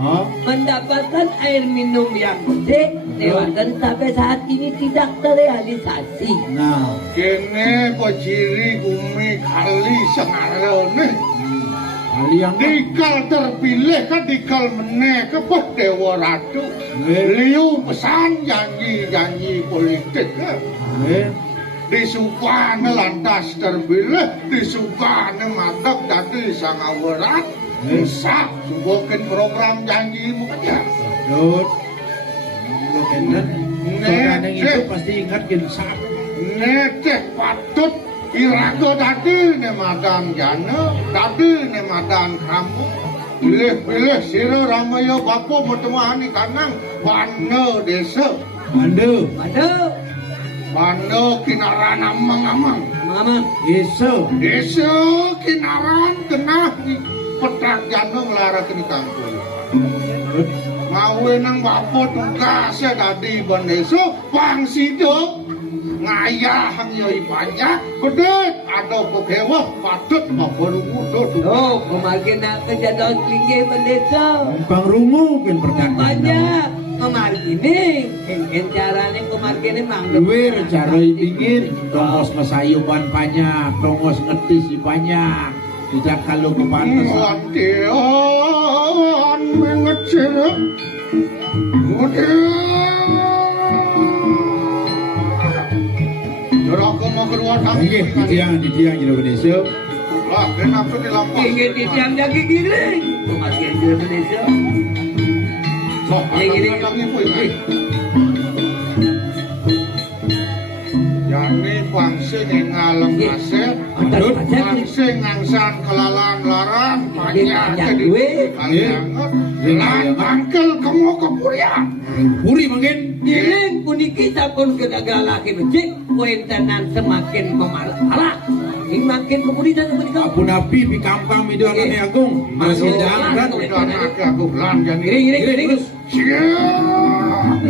mendapatkan air minum yang bersih, lewatan sampai saat ini tidak terrealisasi. Nah, kene peciri gumi kali sengarone Kaliangan dikal terpilih kan dikal meneh ke Dewa Ratu liu pesan janji-janji politik disupane lantas terpilih disupane mantap dadi sang awerat sak suboken program janjimu aja Dut. Lo kenen. Kadang itu pasti ingat gensap. necek patut irago dadi ne madang jana dadi ne madang kamu pilih-pilih sira ramaya bapo bertemani kanang bana desa Ande, bana kinaran amang-amang Mama, iso. desa kinaran kenah petrak jana ngelara kini kampung mawe nang bapo tugas dadi ban desa pangsido ngayah yoi banyak bedet ada pegewah patut mabarungu oh, kemarin nak kejadian tinggi bendesa. Bang Rungu kan pertanyaan. Banyak. Kemarin ini, yang caranya kemarin ini mang. Duwe cara dingin, tongos masayuban banyak, tongos ngetis banyak. Tidak kalau kepantes. Latihan mengecil Jorok mau keluar Oke, di tiang Indonesia. Lah, kenapa dilampau? Ingin di tiang jagi giring. Kemarin di Indonesia. Yang ini Jani bangsa yang ngalem nasib bangsa ngangsan kelalan larang banyak jadi kaliangan lan bangkel kamu kepurian Puri mungkin. giring puniki sampun kegagalaken becik kuentenan semakin memalak. Ini makin kemudian menikah. Abu Nabi di kampang itu anaknya agung. Masih jalan. dan aku lan jani Giring. siap